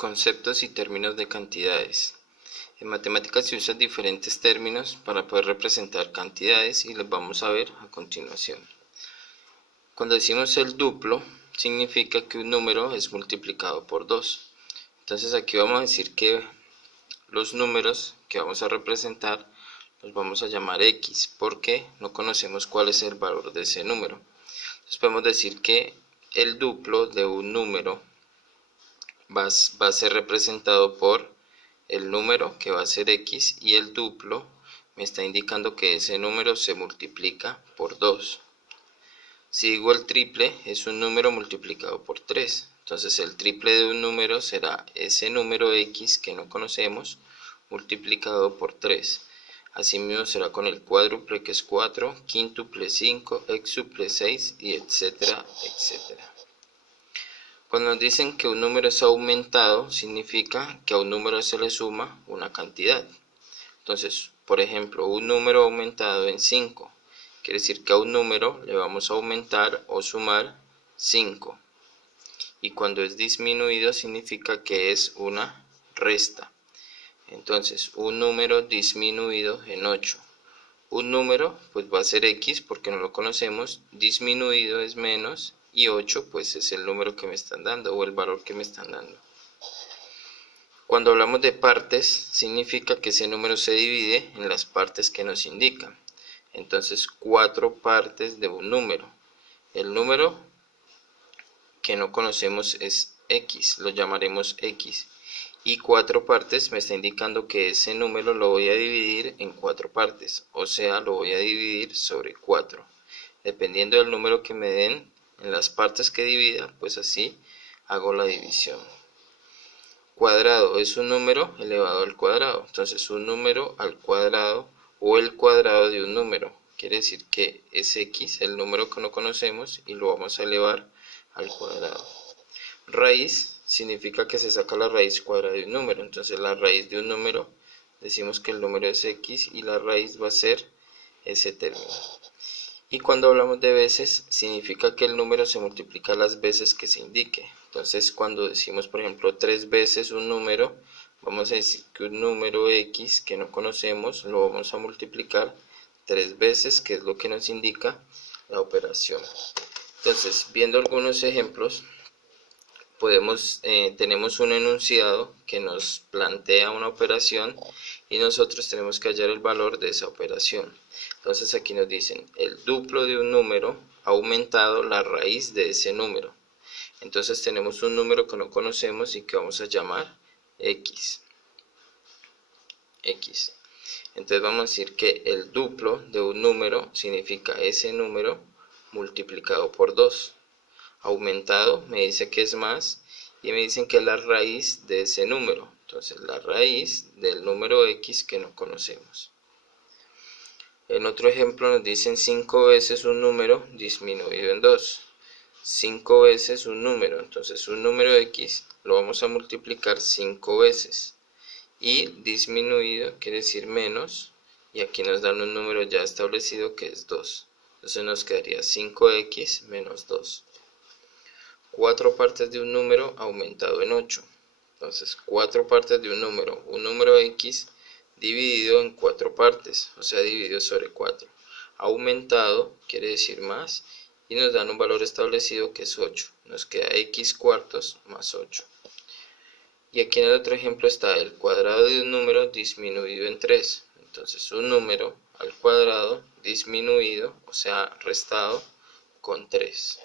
Conceptos y términos de cantidades. En matemáticas se usan diferentes términos para poder representar cantidades y los vamos a ver a continuación. Cuando decimos el duplo, significa que un número es multiplicado por 2. Entonces aquí vamos a decir que los números que vamos a representar los vamos a llamar X, porque no conocemos cuál es el valor de ese número. Entonces podemos decir que el duplo de un número va a ser representado por el número, que va a ser X, y el duplo me está indicando que ese número se multiplica por 2. Si digo el triple, es un número multiplicado por 3. Entonces el triple de un número será ese número X que no conocemos multiplicado por 3. Asimismo será con el cuádruple, que es 4, quíntuple 5, hexuple 6, y etcétera, etcétera. Cuando nos dicen que un número es aumentado, significa que a un número se le suma una cantidad. Entonces, por ejemplo, un número aumentado en 5. Quiere decir que a un número le vamos a aumentar o sumar 5. Y cuando es disminuido, significa que es una resta. Entonces, un número disminuido en 8. Un número pues va a ser X porque no lo conocemos, disminuido es menos, y 8 pues es el número que me están dando o el valor que me están dando. Cuando hablamos de partes, significa que ese número se divide en las partes que nos indican. Entonces 4 partes de un número. El número que no conocemos es X, lo llamaremos X. Y 4 partes me está indicando que ese número lo voy a dividir en 4 partes, o sea, lo voy a dividir sobre 4. Dependiendo del número que me den en las partes que divida, pues así hago la división. Cuadrado es un número elevado al cuadrado. Entonces un número al cuadrado o el cuadrado de un número. Quiere decir que es X, el número que no conocemos, y lo vamos a elevar al cuadrado. Raíz significa que se saca la raíz cuadrada de un número. Entonces la raíz de un número, decimos que el número es X y la raíz va a ser ese término. Y cuando hablamos de veces, significa que el número se multiplica las veces que se indique. Entonces cuando decimos, por ejemplo, 3 veces un número, vamos a decir que un número X que no conocemos lo vamos a multiplicar 3 veces, que es lo que nos indica la operación. Entonces, viendo algunos ejemplos, tenemos un enunciado que nos plantea una operación y nosotros tenemos que hallar el valor de esa operación. Entonces aquí nos dicen, el duplo de un número ha aumentado la raíz de ese número. Entonces tenemos un número que no conocemos y que vamos a llamar X. Entonces vamos a decir que el duplo de un número significa ese número multiplicado por 2. Aumentado me dice que es más, y me dicen que es la raíz de ese número. Entonces la raíz del número X que no conocemos. En otro ejemplo nos dicen 5 veces un número disminuido en 2. 5 veces un número, entonces un número X lo vamos a multiplicar 5 veces. Y disminuido quiere decir menos, y aquí nos dan un número ya establecido que es 2. Entonces nos quedaría 5X menos 2. 4 partes de un número aumentado en 8. Entonces 4 partes de un número X dividido en 4 partes, o sea, dividido sobre 4. Aumentado quiere decir más, y nos dan un valor establecido que es 8. Nos queda X cuartos más 8. Y aquí en el otro ejemplo está el cuadrado de un número disminuido en 3. Entonces un número al cuadrado disminuido, o sea, restado con 3.